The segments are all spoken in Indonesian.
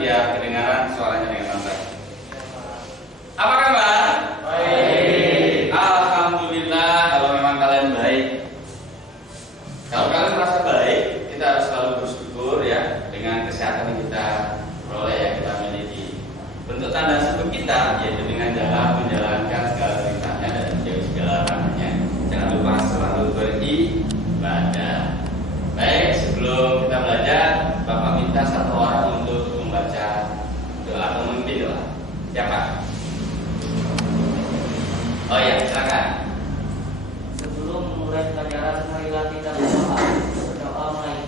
biar kedengaran suaranya dengan baik. Apa kabar? Baik. Alhamdulillah kalau memang kalian baik. Kalau kalian merasa baik, kita harus selalu bersyukur ya dengan kesehatan yang kita peroleh, yang kita miliki. Bentuk tanda syukur kita yaitu dengan menjalankan segala perintahnya dan menjauhi segala larangannya. Jangan lupa selalu beribadah. Baik, sebelum kita belajar, Bapak minta satu orang untuk membaca doa atau memimpin doa. Siapa? Oh ya, silakan. Sebelum mulai pelajaran, marilah kita berdoa. Berdoa mulai.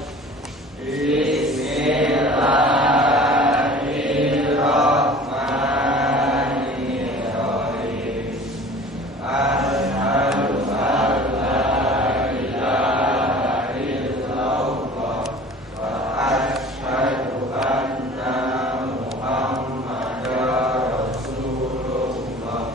Bismillahirrahmanirrahim. Asyhadu an la ilaha illallah wa asyhadu anna Muhammadar Rasulullah.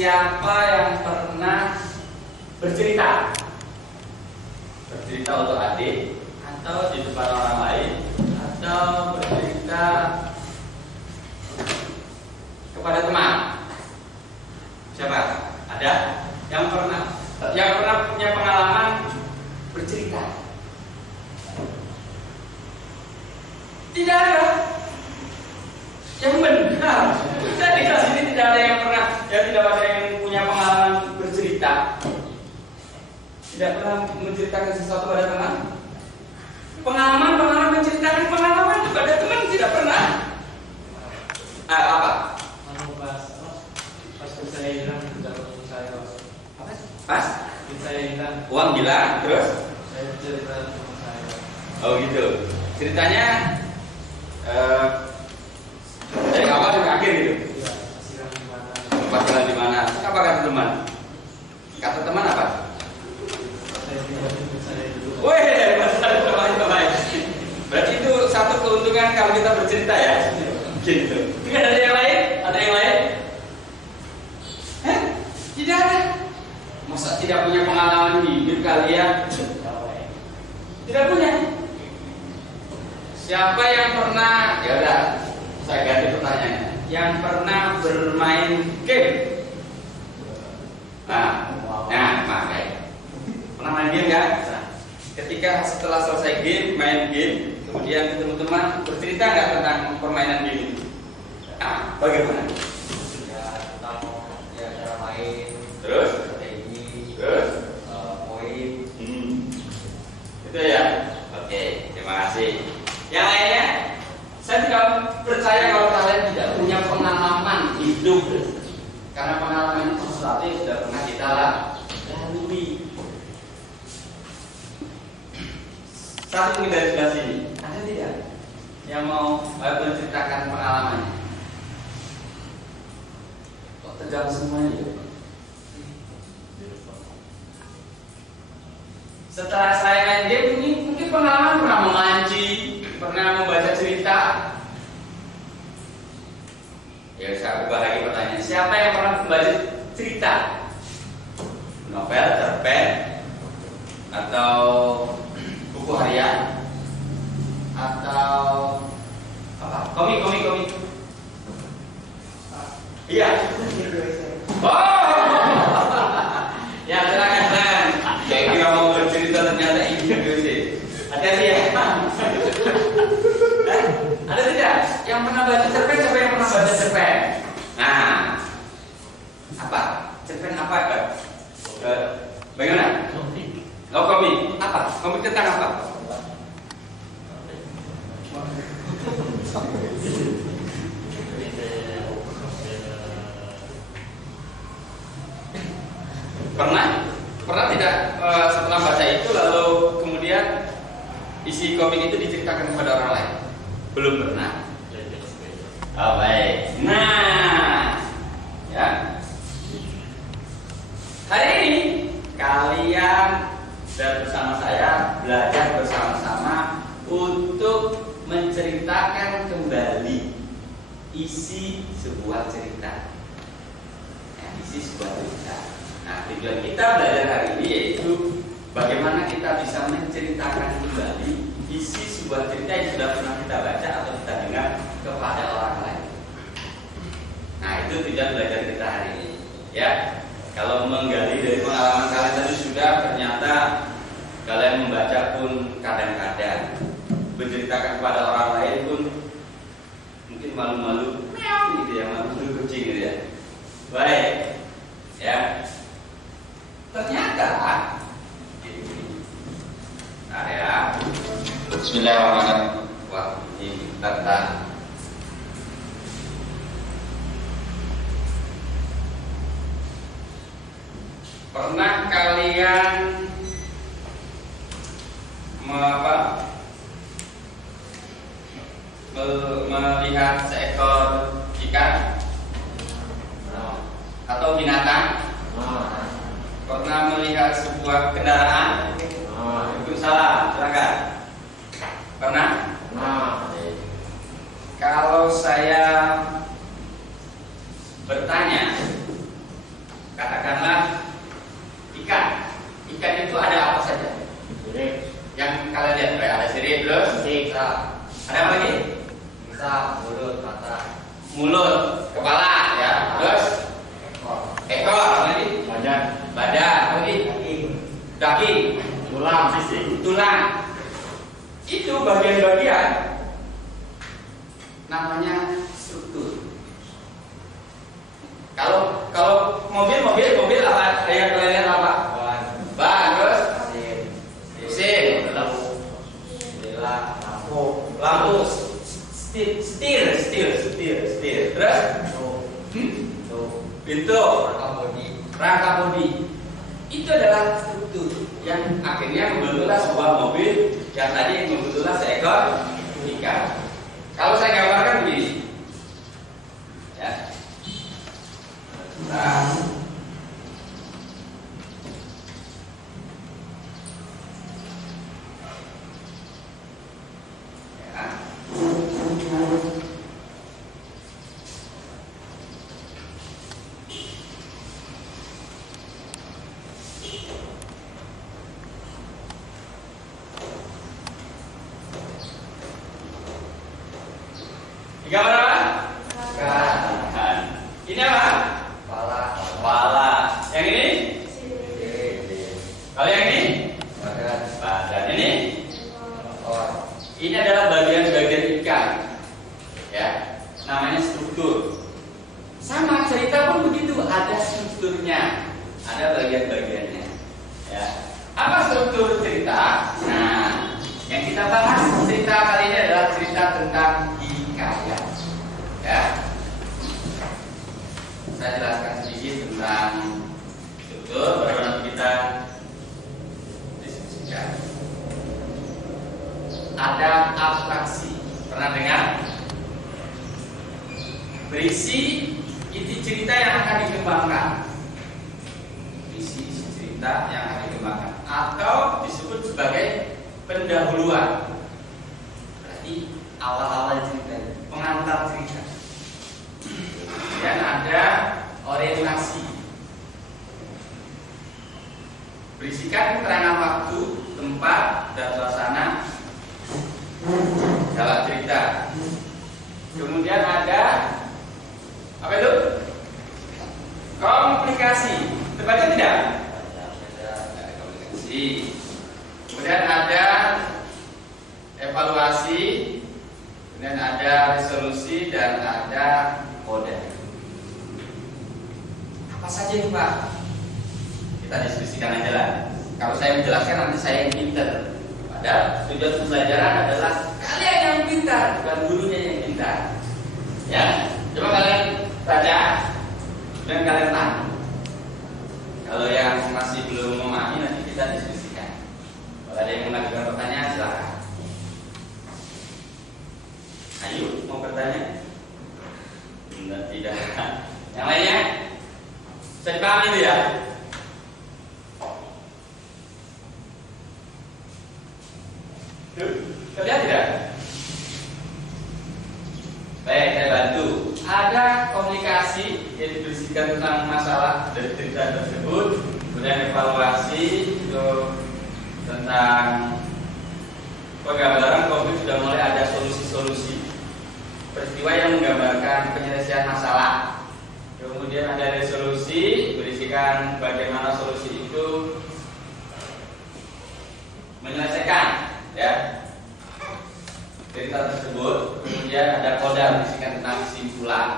Siapa yang pernah bercerita untuk adik atau di depan orang lain atau bercerita kepada teman? Siapa? Ada yang pernah punya pengalaman bercerita? Tidak ada. Yang benar. Saya di kelas ini tidak ada yang pernah, tidak ada yang punya pengalaman bercerita. Tidak pernah menceritakan sesuatu pada teman. Pengalaman menceritakan pengalaman kepada teman tidak pernah. Apa? Pas saya hilang tidak ketemu saya. Apa? Pas? Saya hilang. Uang hilang, terus? Saya cerita sama saya. Oh gitu. Ceritanya dari awal sampai akhir gitu. Iya, silang di mana? Pacaran di mana? Apa kata teman? Kata teman apa? Saya tidak jemput saya dulu. Wih, baik. Berarti itu satu keuntungan kalau kita bercerita ya. Gitu. Tidak ada yang lain? Ada yang lain? Tidak ada. Masa tidak punya pengalaman hidup kalian? Tidak punya. Siapa yang pernah? Ya udah, saya ganti pertanyaannya. Yang pernah bermain game? Baik. Pernah main game nggak? Ketika setelah selesai main game, kemudian ketemu teman, bercerita nggak tentang permainan game itu? Bagaimana? Tentang cara main, Terus? strategi, Terus? poin. Itu ya? Oke, terima kasih. Yang lainnya? Saya tidak percaya kalau kalian tidak punya pengalaman hidup. Karena pengalaman itu sesuatu yang sudah pernah kita lalui. Satu mungkin dari sebelah sini. Ada tidak yang mau menceritakan pengalamannya? Kok tegang semuanya ya? Setelah saya main game, mungkin pengalaman pernah memancing, pernah membaca cerita. Ya, saya ubah lagi pertanyaan. Siapa yang pernah membaca cerita? Novel, cerpen, atau buku harian, atau apa? Komik. Iya. Oh, ya silakan. Kayak dia mau bercerita ternyata ini. Hati-hati ya. Ada tidak yang pernah baca cerpen? Siapa yang pernah baca cerpen. Nah, apa? Cerpen apa kan? Bagaimana? Oh, komik. Apa? Komik tentang apa? Pernah tidak setelah baca itu lalu kemudian isi komik itu diceritakan kepada orang lain? Belum pernah. Oh, baik. Nah, ya. Hari ini kalian dan bersama saya belajar bersama-sama untuk menceritakan kembali isi sebuah cerita. Ya, isi sebuah cerita. Nah, tujuan kita belajar hari ini yaitu bagaimana kita bisa menceritakan kembali isi sebuah cerita yang sudah pernah kita baca atau kita dengar kepada orang lain. Nah, itu tujuan belajar kita hari ini. Ya, kalau menggali dari pengalaman kalian tadi sudah, ternyata kalian membaca pun kadang-kadang, menceritakan kepada orang lain pun mungkin malu-malu, gitu ya, malu-malu kucing gitu ya. Baik, ya. Ternyata nah ya, bismillahirrahmanirrahim. Wah, ini tentang pernah kalian melihat seekor ikan atau binatang? Pernah melihat sebuah kendaraan? Waalaikumsalam, silakan. Pernah? Kalau saya bertanya, katakanlah ikan itu ada apa saja? Yang kalian lihat, ada sirip, terus ada apa lagi? Mulut, mata, mulut, kepala, ya, terus ekor, lagi badan, lagi daging, tulang. Itu bagian-bagian namanya struktur. Kalau mobil apa? Yang kalian lihat apa? Ban, terus mesin, lampu, setir, terus pintu, rangka bodi. Itu adalah struktur yang akhirnya membentuklah sebuah mobil yang tadi membentuklah seekor ikan. Kalau saya gambarkan begini, ya. Nah, ya. Gambar apa? Ikan. Ini apa? Kepala. Yang ini? Kalau yang ini? Badan. Ini? Ini adalah bagian-bagian ikan. Ya, namanya struktur. Sama cerita pun begitu, ada strukturnya, ada bagian-bagiannya. Ya. Apa struktur cerita? Nah, yang kita bahas cerita kali ini adalah cerita tentang hikayat. Ya, saya jelaskan sedikit tentang struktur, bagaimana kita diskusikan. Ada abstraksi, pernah dengar? Berisi inti cerita yang akan dikembangkan, berisi cerita yang akan dikembangkan, atau disebut sebagai pendahuluan. Berarti awal-awal cerita, pengantar cerita. Dan ada orientasi, berisikan keterangan waktu, tempat, dan suasana dalam cerita. Kemudian ada apa itu? Komplikasi. Terbaca tidak? Ada komplikasi. Kemudian ada evaluasi, kemudian ada resolusi, dan ada kata koda. Apa saja itu Pak? Kita diskusikan aja lah. Kalau saya menjelaskan nanti saya yang pinter. Padahal tujuan pembelajaran adalah kalian yang pintar, bukan gurunya yang pintar. Ya, coba kalian baca dan kalian tanya. Kalau yang masih belum memahami nanti kita diskusikan. Kalau ada yang mengajukan pertanyaan silakan. Ayo, mau bertanya? Tidak. Yang lainnya? Saya paham itu ya? Terlihat tidak? Baik, saya bantu. Ada komunikasi yang didiskusikan tentang masalah dari cerita tersebut, kemudian evaluasi tentang penggambaran konflik sudah mulai ada solusi-solusi peristiwa yang menggambarkan penyelesaian masalah. Kemudian ada resolusi berisikan bagaimana solusi itu menyelesaikan ya cerita tersebut. Kemudian ada koda berisikan tentang kesimpulan.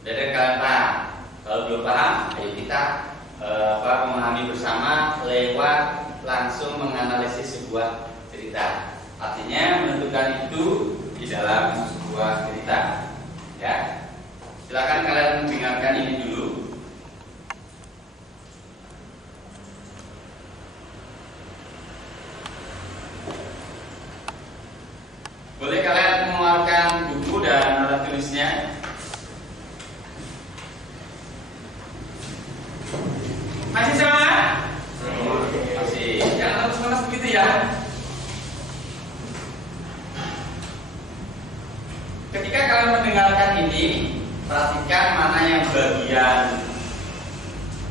Dari kalian paham. Kalau belum paham, ayo kita memahami bersama lewat langsung menganalisis sebuah cerita. Artinya menentukan itu di dalam sebuah cerita. Ya, silakan kalian dengarkan ini dulu. Boleh kalian mengeluarkan buku dan alat tulisnya. Masih sama? Masih. Jangan harus panas begitu ya. Ketika kalian mendengarkan ini, perhatikan mana yang bagian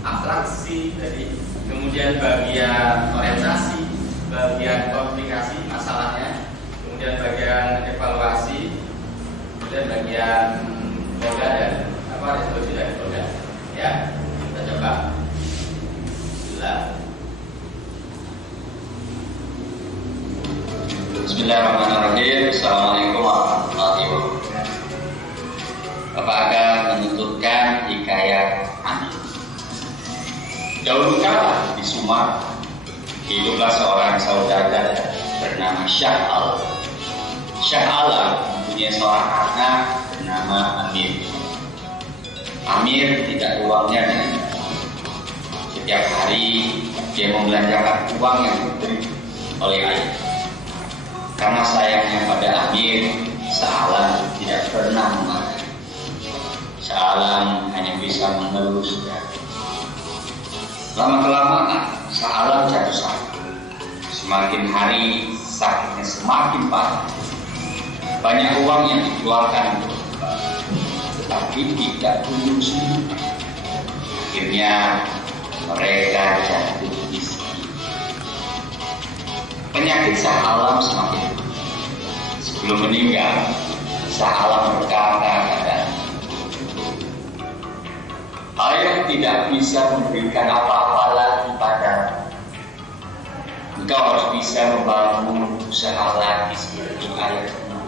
abstraksi tadi, kemudian bagian orientasi, bagian komplikasi masalahnya, kemudian bagian evaluasi, kemudian bagian koda dan resolusi dari koda. Ya, kita coba. Bismillahirrahmanirrahim. Assalamualaikum warahmatullahi wabarakatuh. Bapak akan menuturkan hikayat Amir. Dahulu kala di Sumatera hiduplah seorang saudagar bernama Syah Alam. Syah Alam mempunyai seorang anak bernama Amir. Amir tidak uangnya dengan setiap hari dia membelanjakan uang yang diberi oleh ayah. Karena sayangnya pada Amir, Syah tidak pernah memarah. Syah hanya bisa mengeluh saja. Lama-kelamaan Syah jatuh sakit. Semakin hari sakitnya semakin parah. Banyak uang yang dikeluarkan untuk obat, tetapi tidak kunjung sembuh. Akhirnya mereka jatuh miskin. Penyakit Syah semakin buruk. Sebelum meninggal, Syah berkata kepadanya, ayah tidak bisa memberikan apa-apa lagi padamu. Engkau harus bisa membangun usaha lagi seperti ayahmu.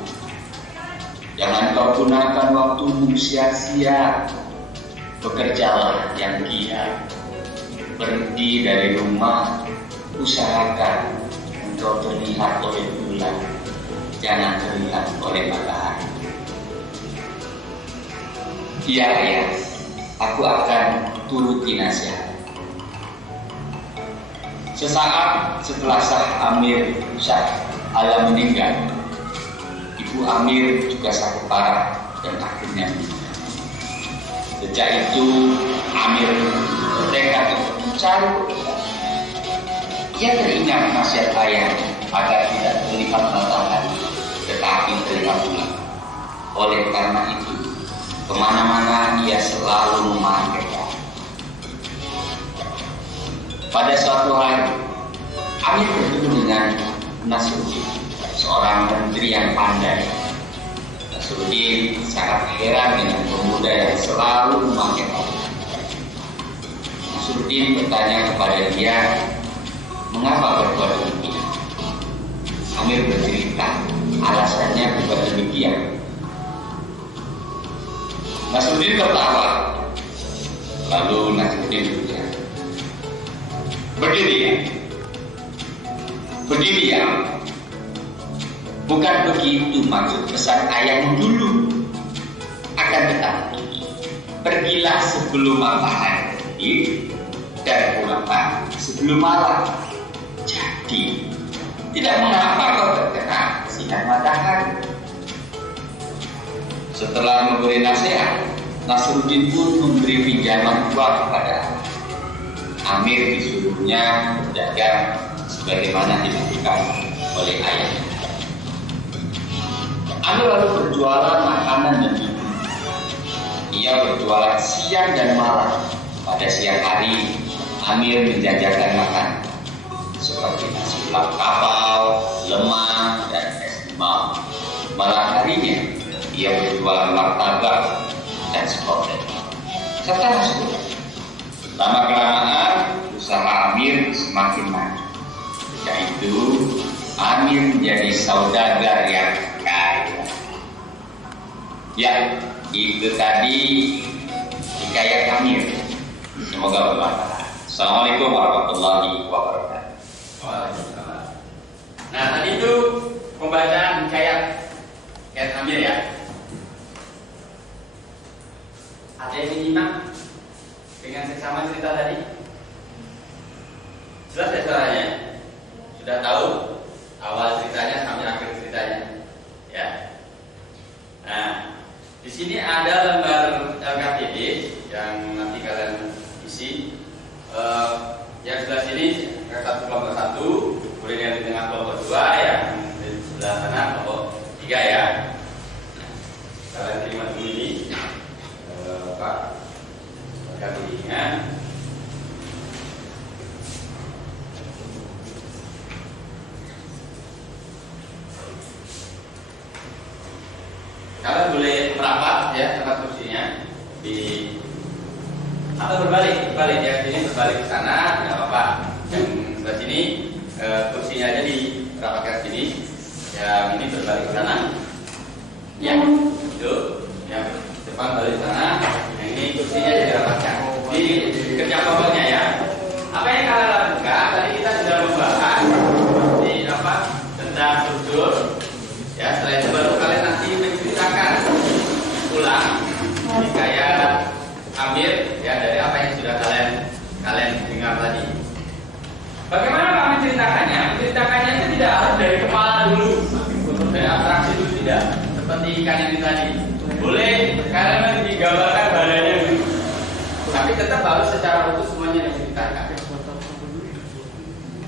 Jangan kau gunakan waktumu sia-sia. Bekerjalah yang giat. Berhenti dari rumah, usahakan engkau terlihat oleh bulan, jangan terlihat oleh matahari. Iya ayah, aku akan turuti nasihat. Sesaat setelah Syah Alam meninggal, ibu Amir juga sakit parah dan akhirnya meninggal. Sejak itu Amir bertekad untuk mencari pekerjaan. Ia teringat nasihat ayah agar tidak terlihat matahari, tetapi terlihat bulan. Oleh karena itu, kemana-mana ia selalu memakai dasi. Pada suatu hari, Amir bertemu dengan Nasruddin, seorang menteri yang pandai. Nasruddin sangat heran dengan pemuda yang selalu memakai dasi. Nasruddin bertanya kepada dia, mengapa berbuat demikian? Amir bercerita, alasannya berbuat demikian Nasruddin tertawa. Lalu Nasruddin berkata, begini ya, bukan begitu maksud pesan ayahmu dulu. Akan tetapi, pergilah sebelum matahari terbit dan pulanglah sebelum malam. Jadi, tidak mengapa kau terkena sinar matahari. Setelah memberi nasihat, Nasruddin pun memberi pinjaman uang kepada Amir. Disuruhnya berdagang sebagaimana dilakukan oleh ayahnya. Amir lalu berjualan makanan dan minum. Ia berjualan siang dan malam. Pada siang hari, Amir menjajakan makanan seperti nasi ulam kapau, lemang, dan es limau. Malam harinya, ia berjualan martabak dan sekoteng serta nasi goreng. Lama-kelamaan, usaha Amir semakin maju. Ketika itu, Amir menjadi saudagar yang kaya. Ya, itu tadi hikayat Amir. Semoga bermanfaat. Assalamualaikum warahmatullahi wabarakatuh. Waalaikumsalam. Nah, tadi itu pembacaan hikayat Amir ya. Ada yang menyimak dengan seksama cerita tadi? Jelas ya caranya? Sudah tahu awal ceritanya sampai akhir ceritanya, ya. Nah, di sini ada lembar LKPD yang nanti kalian isi. Yang sebelah sini kelompok 1, kemudian yang di tengah kelompok 2, yang di sebelah sana kelompok 3 ya. Kalian terima dulu ini. Pak LKPD-nya. Kalian boleh merapat ya tempat kursinya di atau berbalik ya, sini berbalik ke sana nggak apa-apa. Yang sebelah sini kursinya aja dirapatkan sini, yang ini berbalik ke sana. Ya, itu yang depan balik ke sana, yang ini kursinya aja dirapatkan. Di kerja pokoknya ya. Apa yang kalian lakukan? Tadi kita sudah membahas di apa tentang struktur. Ya, setelah itu baru kalian nanti menceritakan ulang hikayat Amir ya dari apa yang sudah kalian dengar tadi. Bagaimana kami menceritakannya? Menceritakannya itu tidak harus dari kepala dulu, dari abstraksi dulu tidak. Seperti ikan ini tadi. Boleh kalian digambarkan badannya dulu, tapi tetap harus secara utuh semuanya diceritakan.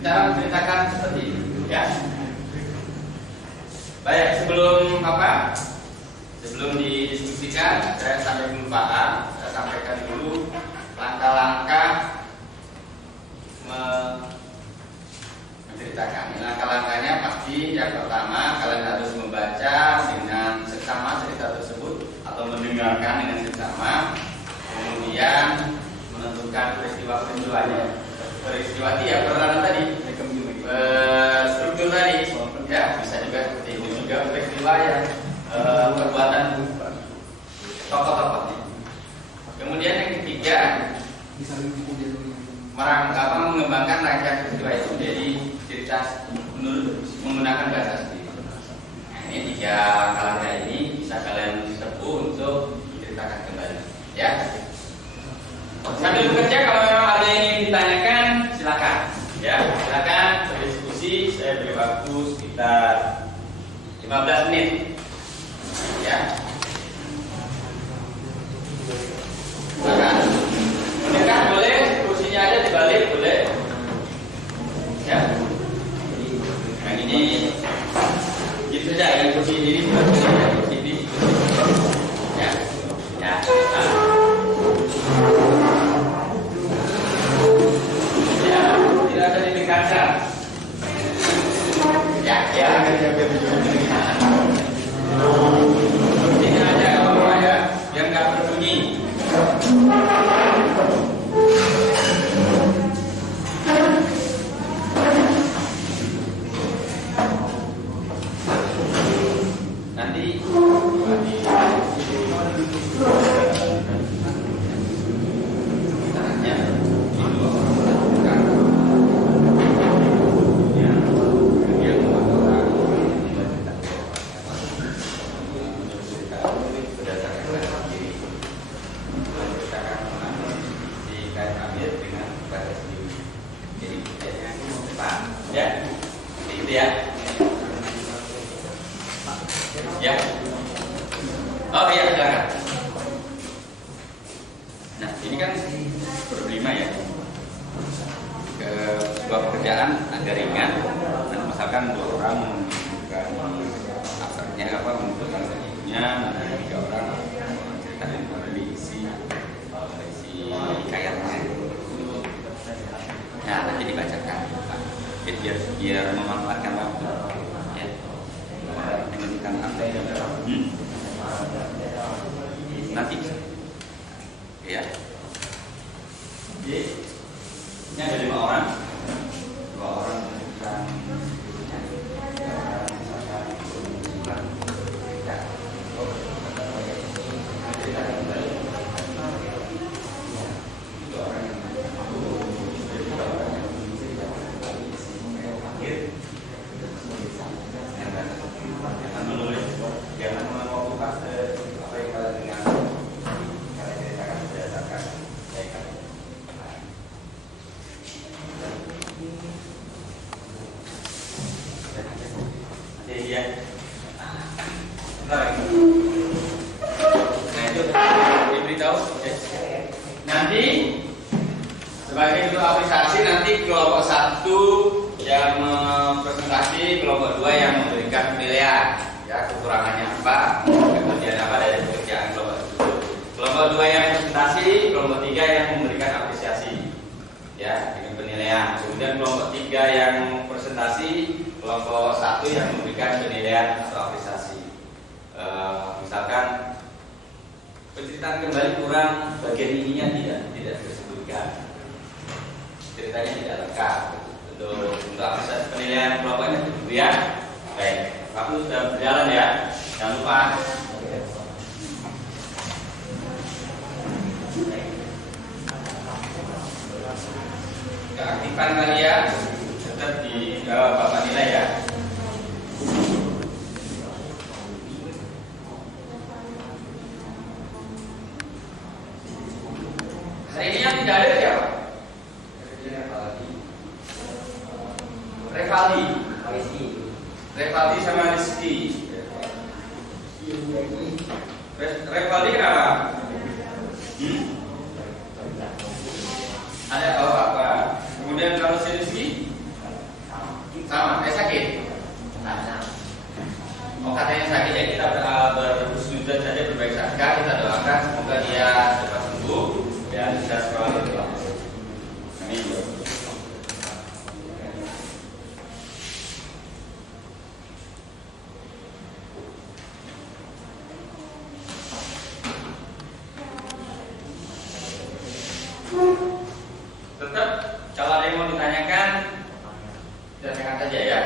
Cara menceritakan seperti itu, ya. Baik, sebelum didiskusikan, saya sampai kelupaan, saya sampaikan dulu langkah-langkah menceritakan. Langkah-langkahnya pasti yang pertama kalian harus membaca dengan seksama cerita tersebut atau mendengarkan dengan seksama, kemudian menentukan peristiwa-peristiwanya. Peristiwa itu ya peranan tadi, struktur tadi, ya bisa juga seperti itu juga peristiwa yang perbuatan tokoh-tokohnya. Kemudian yang ketiga, mengembangkan rangkaian peristiwa itu menjadi cerita menggunakan bahasa sendiri. Nah, ini 3 langkah ini bisa kalian tempuh untuk menceritakan kembali, ya. Sambil bekerja, kalau memang ada yang ingin ditanyakan, silakan, ya, silakan berdiskusi. Saya beri waktu sekitar 15 menit, ya. Silakan. Mendekat boleh, kursinya aja dibalik boleh, ya. Yang ini, gitu saja. Yang kursi ini, kursi ini, ya, ya. Tidak ada di kaca. Ya, ya. misalkan 2 orang menentukan akarnya apa, menentukan penyebabnya, nanti 3 orang ceritakan dari isi kayaknya. Nah, nanti dibacakan, biar memanfaatkan waktu. Ya. Menentukan apa yang nanti, ya. Jadi, ini ada 5 orang. 2 orang menentukan nanti sebagai bentuk apresiasi, nanti kelompok 1 yang presentasi, kelompok 2 yang memberikan penilaian, ya, kekurangannya apa, kemudian apa dari pekerjaan kelompok 1. Kelompok 2 yang presentasi, kelompok 3 yang memberikan apresiasi, ya, dengan penilaian. Kemudian kelompok 3 yang presentasi, kelompok 1 yang memberikan penilaian atau apresiasi. Misalkan penceritaan kembali kurang, bagian ininya tidak disebutkan, ceritanya tidak lengkap. Untuk apresiasi penilaian kelompoknya begitu, ya. Baik, waktu sudah berjalan, ya, jangan lupa. Keaktifan kalian tetap di bapak nilai, ya. Hari ini yang tidak ada siapa? Revaldi sama Rizky. Revaldi kenapa? Ada apa? Kemudian kalau si Rizky sama, sakit. Oh, katanya sakit, ya kita bersujudan saja, berbaik sangka, kita doakan semoga dia cepat sembuh dan bisa sekolah lagi. Amin. Tetap kalau ada yang mau ditanyakan, tanyakan saja, ya.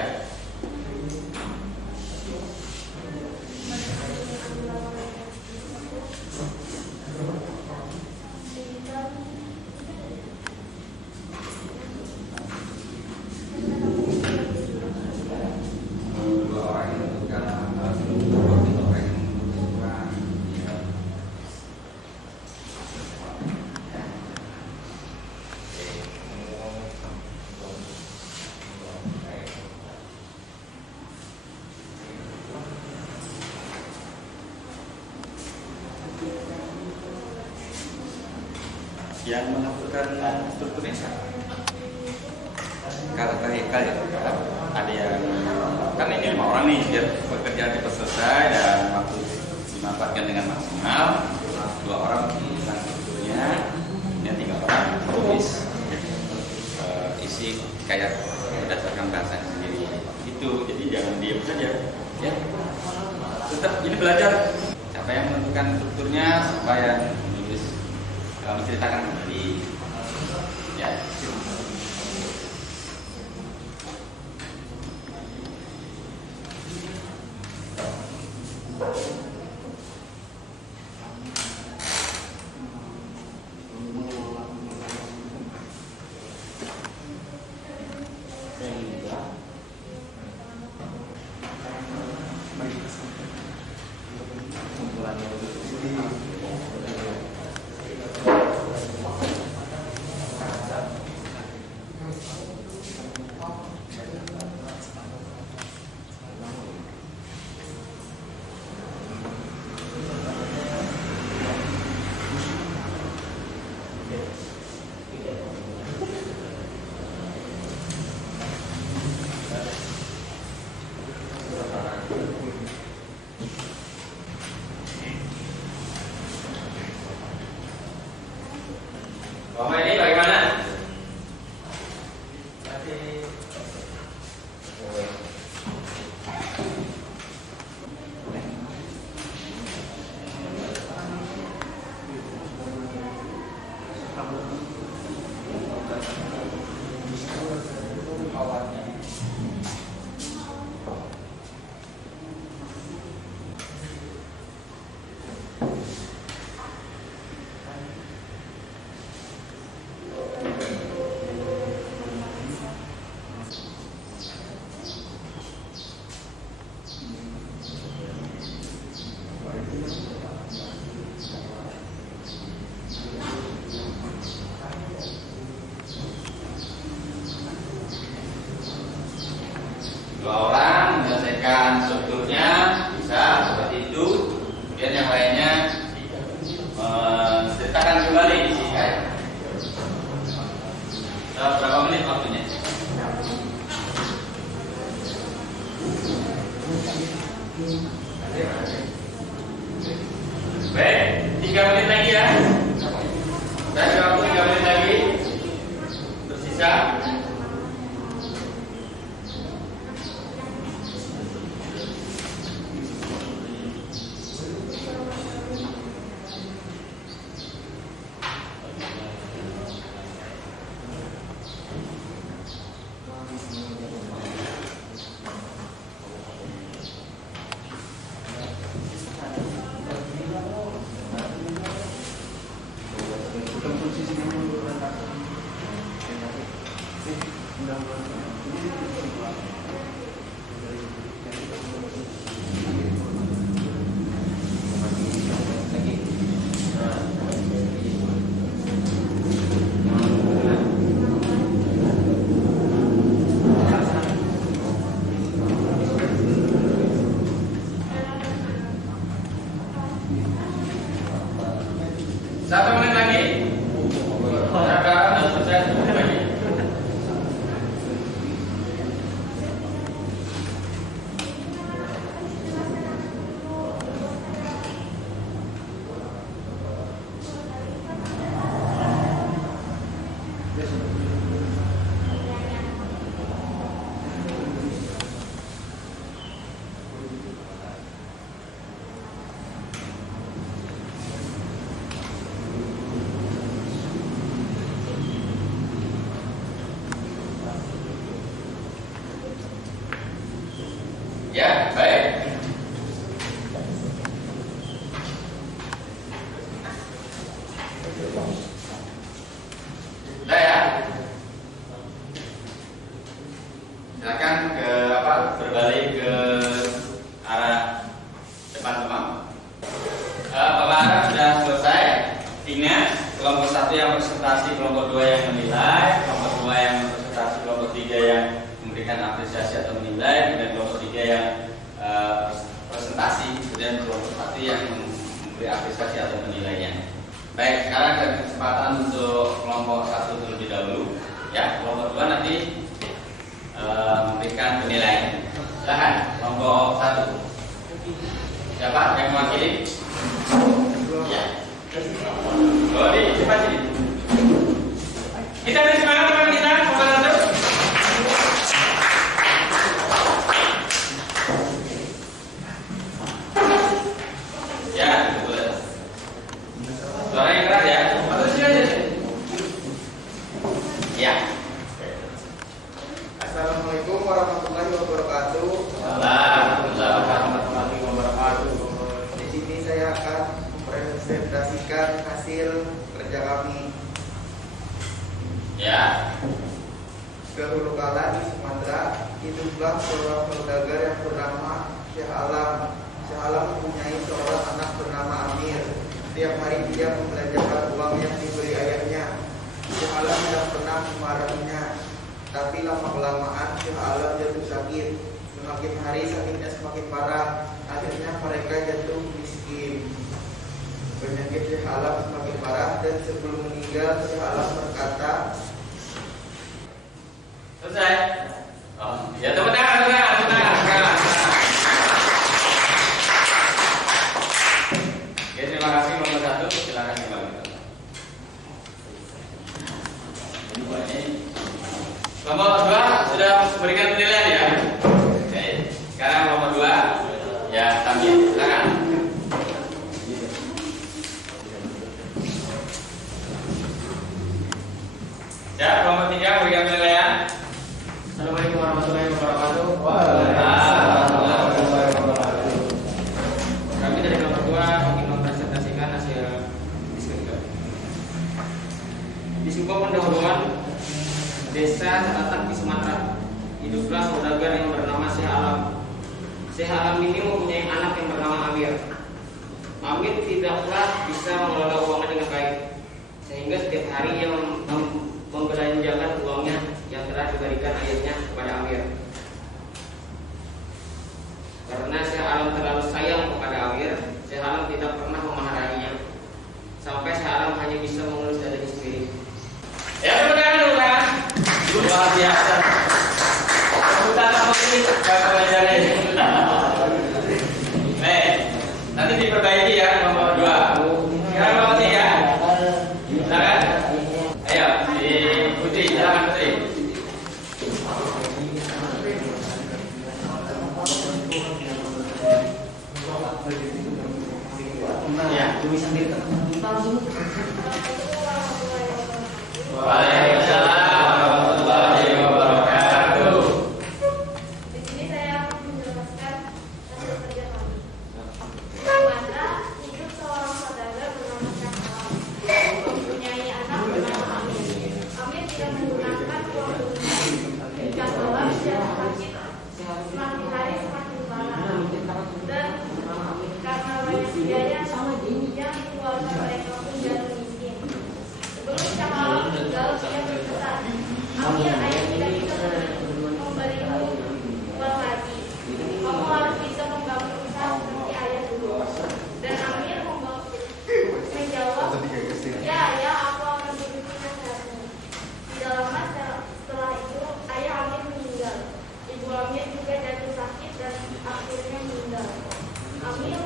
Yang mengaturkan strukturnya siapa? Kalau kalian ada yang, kan ini 5 orang nih, biar pekerjaan cepat selesai dan waktu dimanfaatkan dengan maksimal. 2 orang menentukan strukturnya, dan 3 orang menulis isi kayak berdasarkan bahasanya sendiri. Itu, jadi jangan diam saja, ya. Tetap ini belajar. Siapa yang menentukan strukturnya, siapa yang menulis, menceritakan kembali, ya. menyesuaikan strukturnya bisa seperti itu. Kemudian yang lainnya menceritakan kembali isi saya. Berapa menit waktunya? Baik, 3 menit lagi ya. Saya waktu 3 menit lagi bersisa. Satu menit lagi. Sekarang sudah selesai semuanya. Ya, baik. Sudah ya. Silakan ke berbalik ke arah depan semua. Pemahaman sudah selesai. Ingat, kelompok 1 yang presentasi, kelompok 2 yang menilai, kelompok 2 yang presentasi, kelompok 3 yang memberikan apresiasi atau menilai, kemudian kelompok 3 yang presentasi, kemudian kelompok 1 yang memberi apresiasi atau menilainya. Baik, sekarang ada kesempatan untuk kelompok 1 terlebih dahulu. Ya, kelompok 2 nanti memberikan penilaian. Silakan, kelompok 1. Siapa yang mewakili? Ya. Oh, di cepat sini. Kita beri semangat teman kita, kelompok 1. Ya, boleh. Suara yang keras ya. Atau sini aja. Ya. Assalamualaikum warahmatullahi wabarakatuh. Waalaikumsalam warahmatullahi wabarakatuh. Di sini saya akan mempresentasikan hasil kerja kami. Ya. Dahulu kala di Sumatera hiduplah seorang saudagar yang bernama Syekh Alam. Syekh Alam mempunyai seorang anak bernama Amir. Setiap hari dia membelanjakan uang yang diberi ayahnya. Syekh Alam tidak pernah memarahinya. Tapi lama-kelamaan Syekh Alam jatuh sakit. Semakin hari sakitnya semakin parah. Akhirnya mereka jatuh miskin. Penyakit Syekh Alam semakin parah dan sebelum meninggal Syekh Alam berkata, Selesai. Oh, ya tepuk tangan. Oke, terima kasih kelompok 1. Silakan kembali. Kelompok 2 sudah memberikan penilaian ya. Oke, sekarang kelompok 2 ya tampil. Silakan. Ya, kelompok 3 berikan penilaian. Assalamualaikum warahmatullahi wabarakatuh. Kami dari kelompok 2 ingin mempresentasikan hasil diskusi. Di sebuah pendahuluan desa terletak di Sumatera, hiduplah saudagar yang bernama Syekh Alam. Syekh Alam ini mempunyai anak yang bernama Amir. Amir tidaklah bisa mengelola uangnya dengan baik, sehingga setiap hari ia membelanjakan uangnya yang telah diberikan ayahnya kepada Amir. Alam terlalu sayang kepada Amir, Syekh Alam tidak pernah memarainya. Sampai Syekh Alam hanya bisa mengelus dadanya sendiri. Ya sebenarnya dulu kan, luar biasa. Kita sama ini pelajaran ini. Nanti diperbaiki ya nomor 2. Sekarang nomor 3. Silakan. Ayo, di Putri, silakan Putri. Ya, tulisan diri terkenal. Waalaikumsalam warahmatullahi wabarakatuh. Di sini saya akan menjelaskan hasil kerja kami. Pertama, hidup seorang saudagar bernama Syekh Alam, mempunyai anak bernama Amir. Amir tidak menggunakan uang tunai. Syekh Alam secara sakit semakin hari semakin parah, dan karena banyak biaya yang keluarga mereka pun jatuh miskin. Sebelum Syekh Alam meninggal, dia berpesan, Amir, ayah tidak bisa memberimu uang lagi. Kamu harus bisa membangun usaha seperti ayah dulu. Dan Amir menjawab, ya ayah, aku akan berusaha nasihatmu. Tidak lama setelah itu, ayah Amir meninggal. Ibu Amir juga jatuh sakit dan akhirnya meninggal. Amir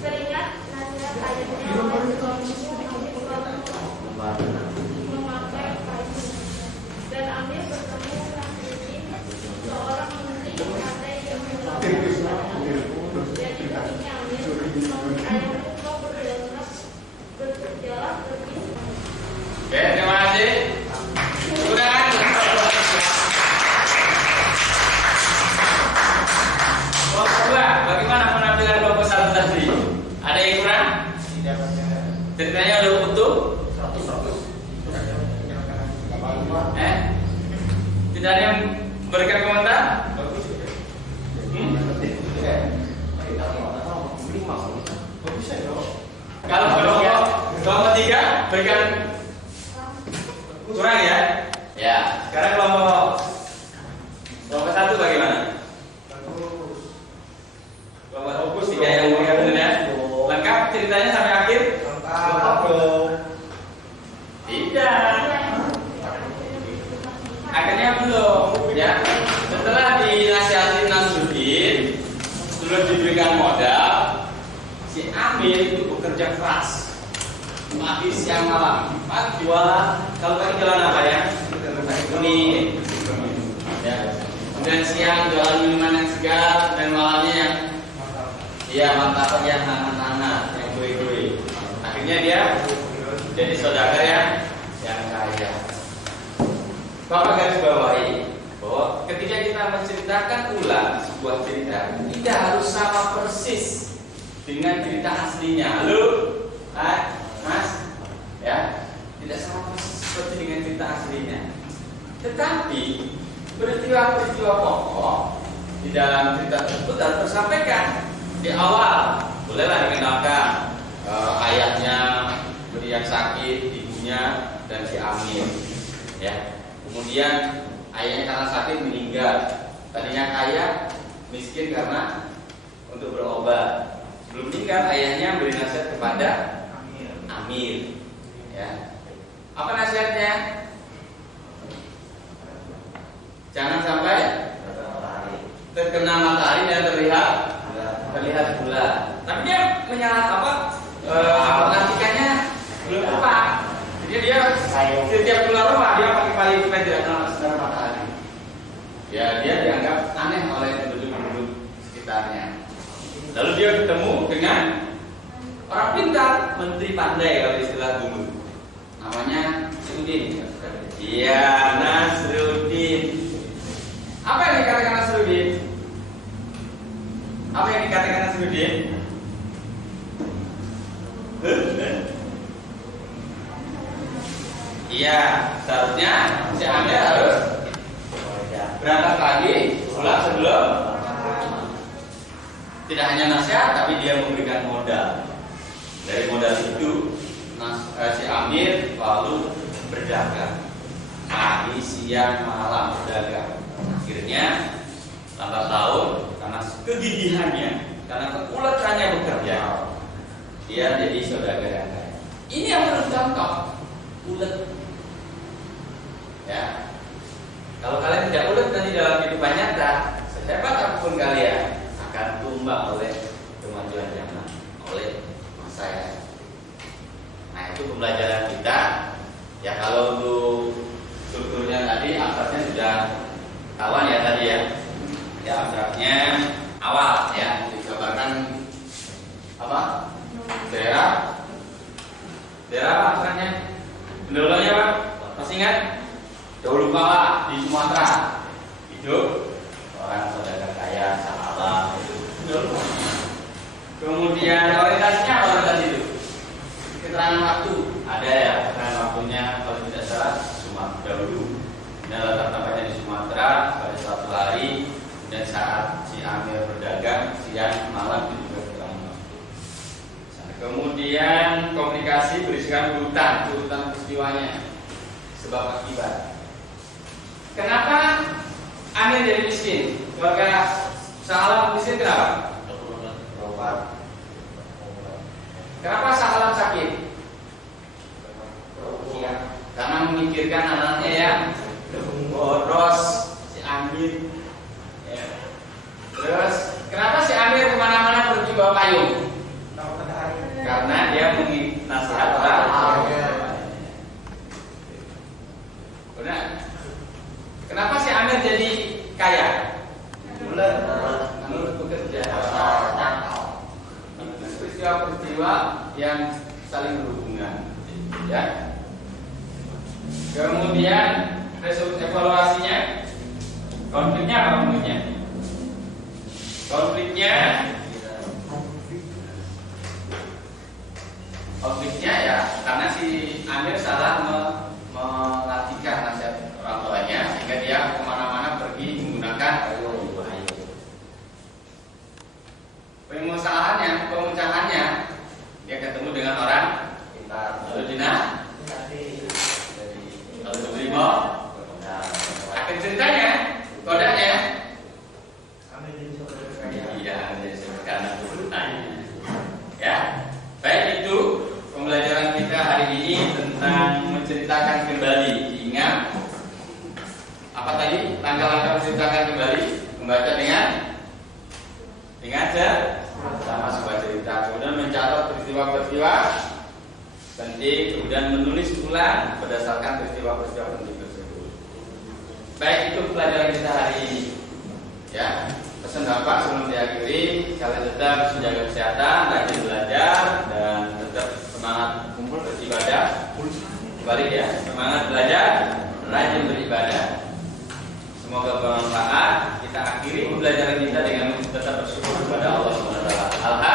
teringat nasihat ayahnya oleh suaminya, Amir memakai kain. Dan Amir bertemu Nasruddin, seorang menteri partai yang melakukan. Jadi begini Amir, ayahmu kau berjalan pergi. Oke, terima kasih. Sudah kan? Kelompok 2, bagaimana penampilan kelompok 1 tadi? Ada yang kurang? Ceritanya udah utuh? 100. Tidak ada yang berikan komentar? Kalau kelompok 3 berikan kurang ya? Ya. Sekarang kelompok 1 bagaimana? Kelompok 3 yang berikan benar. Lengkap ceritanya sampai akhir? Lengkap dong. Tidak. Akhirnya belum ya. Setelah dinasihatin Nasruddin, sudah diberikan modal, si Amir itu bekerja keras, pagi siang malam, pagi jualan. Kalau pagi jualan apa ya? Kuning. Ya. Kemudian siang jualan minuman yang segar, dan malamnya yang mantap yang hangat-hangat, yang kue-kue. Akhirnya dia jadi saudagar yang kaya. Bapak garis bawahi bahwa ketika kita menceritakan ulang sebuah cerita, tidak harus sama persis dengan cerita aslinya. Halo, Mas, ya, tidak sama persis seperti dengan cerita aslinya. Tetapi peristiwa-peristiwa pokok di dalam cerita tersebut harus tersampaikan di awal. Bolehlah dikenalkan ayahnya, yang sakit, ibunya, dan si Amir. Ya. Kemudian ayahnya karena sakit meninggal. Tadinya kaya, miskin karena untuk berobat. Sebelum meninggal ayahnya beri nasihat kepada Amir. Ya. Apa nasihatnya? Jangan sampai terkena matahari dan terlihat bulan. Tapi dia mengartikannya belum tepat. Jadi dia setiap keluar rumah dia pakai payung supaya tidak kena sinar matahari. Ya, dia dianggap aneh oleh penduduk-penduduk sekitarnya. Lalu dia ketemu dengan orang pintar, menteri pandai kalau istilah dulu. Namanya Nasruddin. Iya, Nasruddin. Apa yang dikatakan Nasruddin? Apa yang dikatakan Nasruddin? Iya, seharusnya si Amir harus berangkat pagi, pulang sebelum. Tidak hanya nasihat, tapi dia memberikan modal. Dari modal itu, si Amir lalu berdagang. Pagi, siang, malam berdagang. Akhirnya lambat laun karena kegigihannya, karena keuletannya bekerja, dia jadi saudagar yang kaya. Ini yang perlu contoh, ulet. Ya, kalau kalian tidak ulet nanti dalam kehidupan nyata, sehebat apapun kalian akan tumbang oleh kemajuan zaman, oleh masa ya. Nah itu pembelajaran kita. Ya kalau untuk strukturnya tadi, abstraknya sudah kawan ya tadi ya. Ya abstraknya awal ya digambarkan apa? Daerah apa abstraknya? Pendahulunya apa? Masih ingat? Dahulu kala di Sumatera hidup orang saudagar kaya, sahabat itu. Kemudian orientasinya apa orientasi itu? Keterangan waktu ada ya, keterangan waktunya kalau tidak salah Sumatera dahulu. Dan latar tempatnya di Sumatera pada suatu hari dan saat si Amir berdagang siang malam itu juga keterangan waktu. Kemudian komunikasi berisikan urutan peristiwanya, sebab akibat. Kenapa Amir jadi miskin? Keluarga Sahalam miskin kenapa? Berobat. Kenapa Sahalam sakit? Karena memikirkan anaknya yang boros, si Amir. Ya. Terus kenapa si Amir kemana-mana pergi bawa payung? Karena dia nasihat orang. Benar. Kenapa si Amir jadi kaya? Menurut bekerja. Peristiwa-peristiwa yang saling berhubungan, ya. Kemudian evaluasinya, konfliknya apa konfliknya? Konfliknya ya karena si Amir salah melatihkan nasihat orang tuanya sehingga dia kemana-mana pergi menggunakan pemecahannya dia ketemu dengan orang pintar lalu diterima. Akhir ceritanya kodanya karena keberuntungannya. Ya, baik itu pembelajaran kita hari ini tentang menceritakan kembali. Ingat apa tadi? Langkah-langkah menceritakan kembali. Membaca dengan sama sebuah cerita. Kemudian mencatat peristiwa-peristiwa penting. Kemudian menulis ulang berdasarkan peristiwa-peristiwa penting tersebut. Baik itu pelajaran kita hari ini. Ya, pesan Bapak sebelum diakhiri, kalian tetap menjaga kesehatan, rajin belajar dan tetap semangat kumpul beribadah. Balik ya, semangat belajar, rajin beribadah. Semoga bermanfaat. Kita akhiri pembelajaran kita dengan tetap bersyukur kepada Allah Subhanahu wa taala.